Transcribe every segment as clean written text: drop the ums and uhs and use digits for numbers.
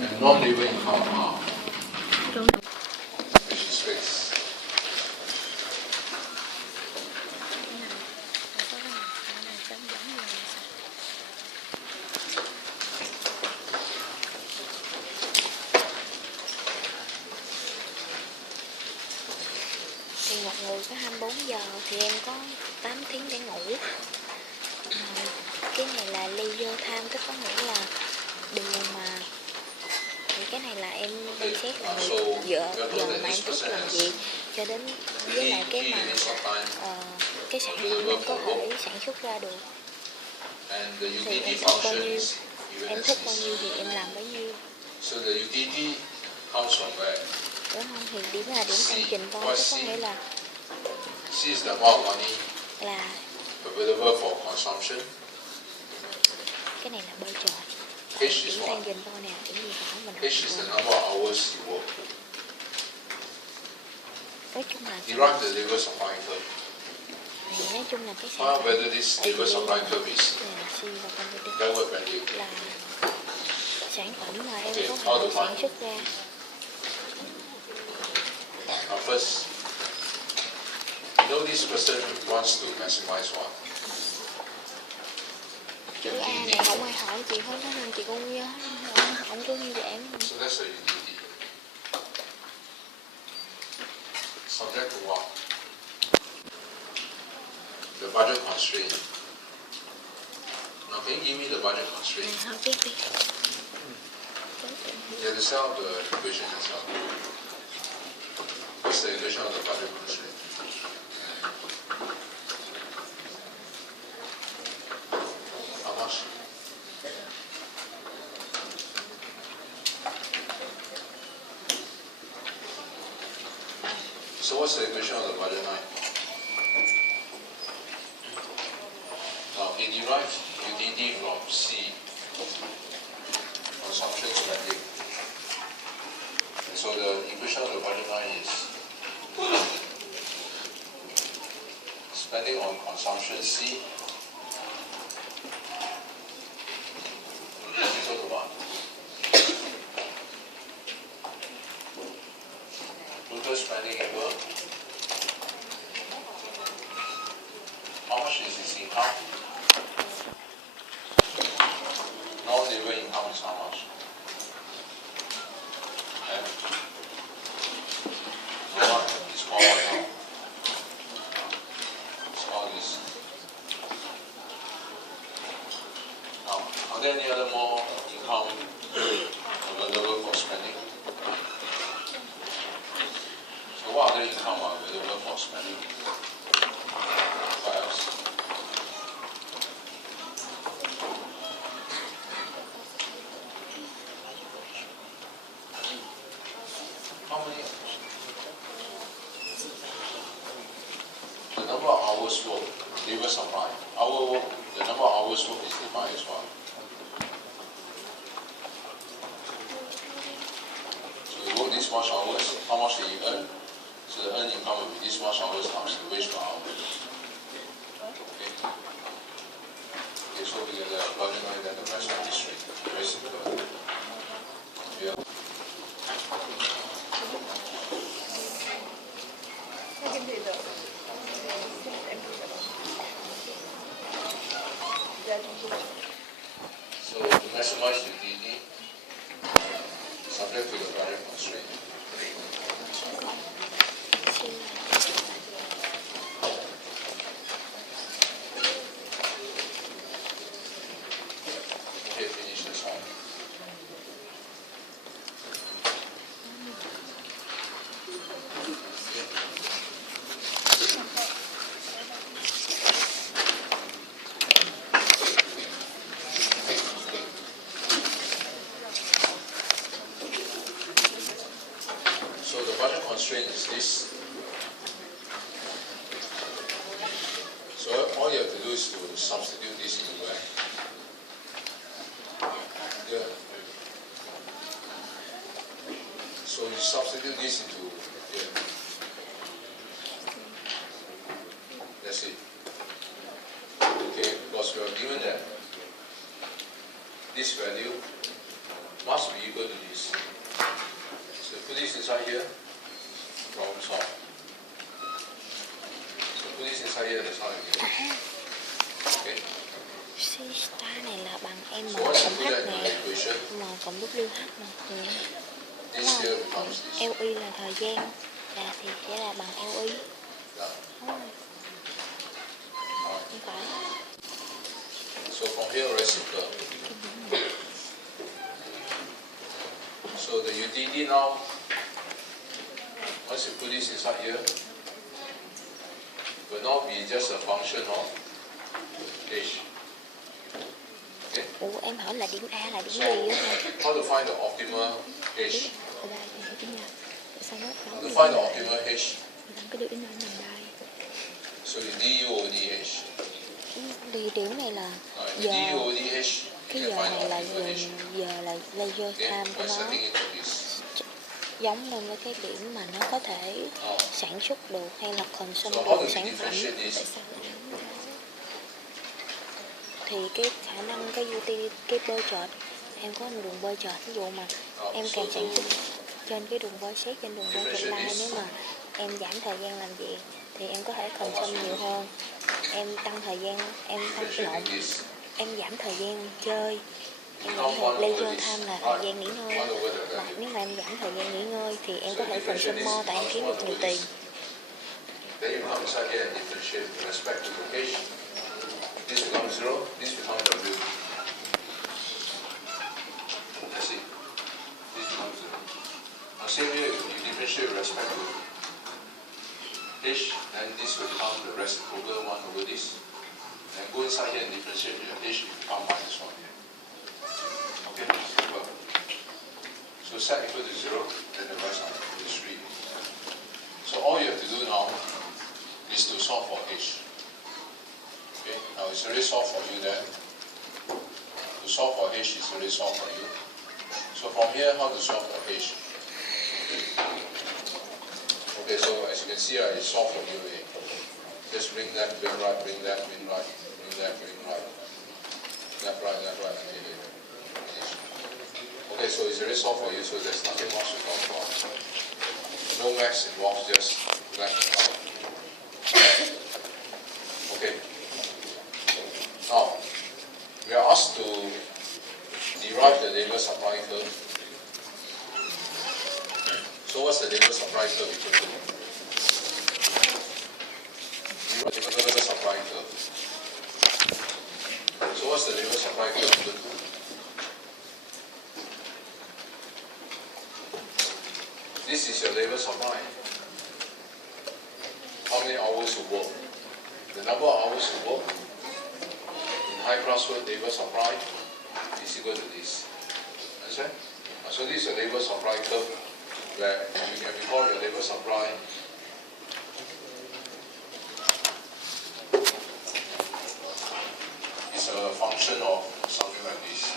And non-labor income are which is fixed. Thì một người có 24 giờ thì em có 8 tiếng để ngủ. Cái này là leisure time, tức có nghĩa là điều mà thì cái này là em xem xét là giờ mà em thức làm gì cho đến với lại cái mà cái sản phẩm em có thể sản xuất ra được. Thì em thích bao nhiêu, em thích bao nhiêu thì em làm bấy nhiêu. Đúng không? Thì điểm là điểm tăng trình thôi, tức có nghĩa là Available for consumption. Cái này là bơi trời. H Điểm is tăng what? trình thôi nè, điểm gì hỏi mình. H is the number of hours you work. Nói chung là Derive the labor supply curve. thì nói chung là cái sản Find phẩm whether this labor supply curve is backward value. là sản phẩm mà em Okay, có how thể to sản find? xuất ra. First, you know this person wants to maximize what? Chữ A này không ai hỏi chị hết đó nên chị cũng nhớ không có ghi giảng. So that's a utility. Subject to what? The budget constraint. Now, can you give me the budget constraint? Không biết đi. You have to set up the equation yourself. What's the equation of the budget constraint? How much? So what's the equation of the budget line? Now, it derives utility from C, consumption spending. And so the equation of the budget line is spending on consumption C is equal to what? Total spending equal. How much is its income? Non-labor income is how much? Okay. So what is called what now? It's called this. Now, are there any other more income available for spending? So what other income are available for spending? What else? How many? The number of hours worked, labor supply. Hour work, the number of hours worked is defined as what? So you work this much hours, how much do you earn? So the earned income will be this much hours times the wage per hour. Okay. Okay, so we get the budget line, then the rest of this rate. Very simple. Yeah. So to maximize utility, subject to the budget constraint. Okay, finish this one. So the budget constraint is this. So all you have to do is to substitute this into where? Yeah. So you substitute this into here. That's it. Okay, because we are given that this value must be equal to this. inside here, problem solved. So put this inside here, that's how you get it. Okay. C star này là bằng M So once you cộng put H that in nè, the equation, M cộng WH nè, đúng this không? here becomes this. LI là thời gian, thì sẽ là bằng LI. Yeah. Đúng không? Alright. Không phải. So from here, reciprocal. So the utility now, once you put this inside here, will now be just a function of h. Okay? Ủa em hỏi là điểm A là điểm So, gì á hả? how to find the optimal h? Ở đây thì điểm nha. Sao nó To find the optimal h, cái điểm này nằm đây. so you du over dh. Thì điểm này là You giờ, du over dh, cái you giờ can find the này là optimal h. giờ là laser Okay? time của By nó, setting it to this. giống lên với cái điểm mà nó có thể Now, sản xuất được hay là consume so how do được we sản phẩm. differentiate this? Tại sao lại giống như thế? Thì cái khả năng cái utility, cái budget, em có một đường budget, ví dụ mà em càng sản xuất trên cái đường voice trên đường voice line, nếu mà em giảm thời gian làm việc thì em có thể consume nhiều hơn. Em tăng thời gian, em differentiating this. giảm thời gian chơi, em giảm thời leisure time là thời gian nghỉ ngơi. One over the Và value. nếu mà em giảm thời gian nghỉ ngơi thì em có thể consume more tại em kiếm được nhiều tiền. Then you come inside here and differentiate with respect to location. This becomes 0, this becomes W. That's it. This becomes 0. Now same here, you differentiate with respect to h, then this will become the reciprocal 1 over this. Then go inside here and differentiate with h, it become minus 1 here. Okay, simple. So set equal to 0, then the rest are discrete. So all you have to do now is to solve for h. Okay, now it's already solved for you then. To solve for h is already solved for you. So from here, how to solve for h? Okay, so as you can see, it's solved for you already. Just bring left, bring right, bring left, bring right, bring left, bring right. Left, right, until you finish. Okay, so it's already solved for you, so there's nothing much to talk about. No maths involved, just left and right. Okay. Now, we are asked to derive the labor supply curve. So what's the labor supply curve equal to? Derive the labor supply curve. So what's the labor supply curve equal to? This is your labor supply. How many hours you work? The number of hours you work in high class work labor supply is equal to this. Understand? So this is a labor supply curve where you can recall your labor supply is a function of something like this.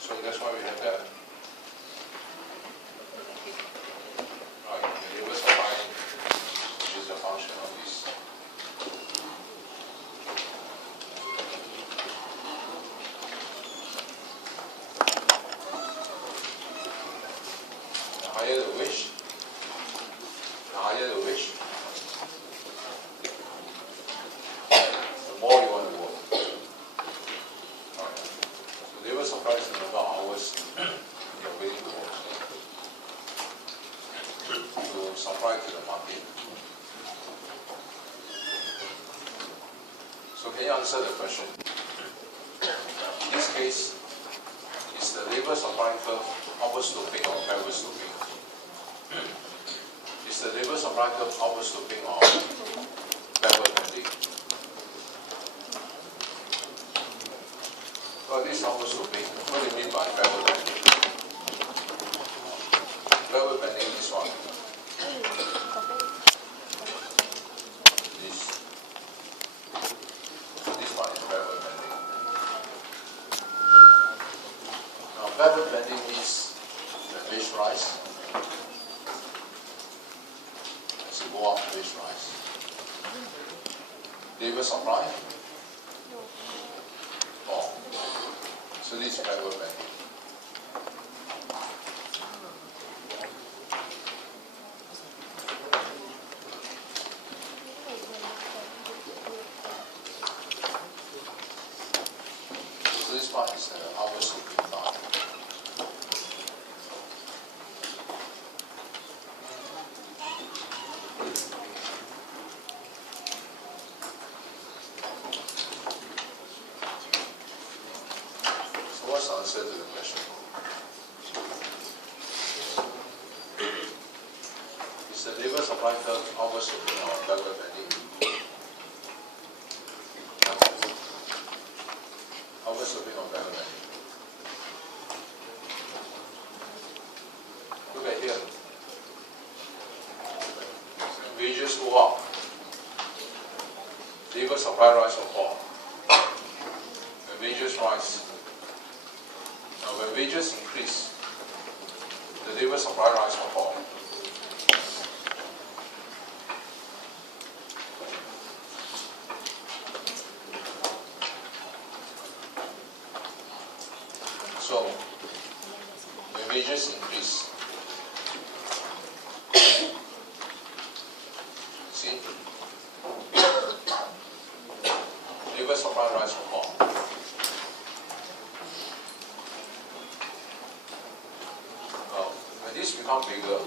So that's why we have that. Right, the labor supply is a function of this. The higher the wage, the more you want to work. Alright. So labor supply is the number of hours you're willing to work to supply to the market. So can you answer the question? In this case, is the labor supply curve upward sloping or backward sloping? Is the labor supply curve upward sloping or backward bending? Well, this is upward sloping. What do you mean by backward bending? Backward bending is what? This. This one is backward bending. Now, backward bending means the base rise. Labor supply? Oh. So this is backward bending. So this part is the outward sloping part. So what's the answer to the question? Is the labor supply curve outward sloping or backward bending? Outward sloping or backward bending? Look at here. When wages go up, labor supply rise or fall? When wages rise. Now when wages increase, the labor supply rise or fall? So, when wages increase, see, labor supply rise or fall. Well, when this becomes bigger,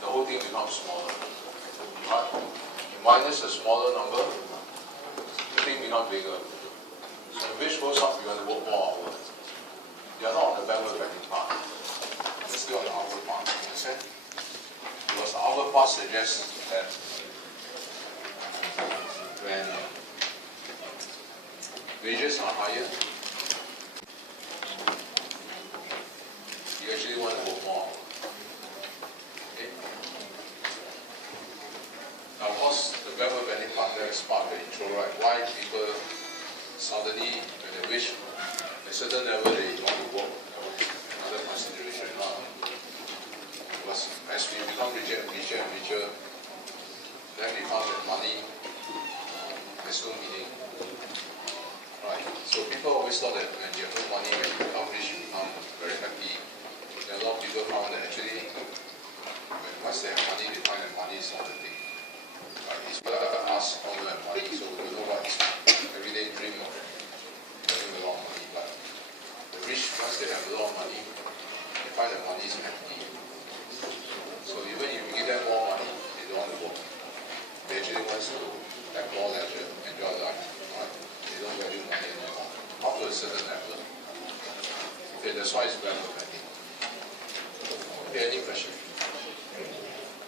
the whole thing becomes smaller. Right? You minus a smaller number, the thing becomes bigger. So when wage goes up, you have to work more hours. You are not on the backward bending part. You're still on the outward part. You understand? Because the outward part suggests that when wages are higher, you actually want to work more. Okay? Now, of course, the backward bending part there is part of the intro, right? Why people suddenly, when they wish at a certain level, they want to work. Another consideration. Because as we become richer and richer and richer, then we found that money has no meaning. Right? So people always thought that when you have no money, when you become rich, you become very happy. And a lot of people found that actually, once they have money, they find that money is not the thing. Right? It's better to ask how you have money, so we know what is everyday dream of having a lot of money. But the rich, once they have a lot of money, they find that money is empty. So even if you give them more money, they don't want to work. They actually want to have more leisure, enjoy life. Right? They don't value money anymore. Up to a certain level. Okay, that's why it's backward bending. Okay, any question?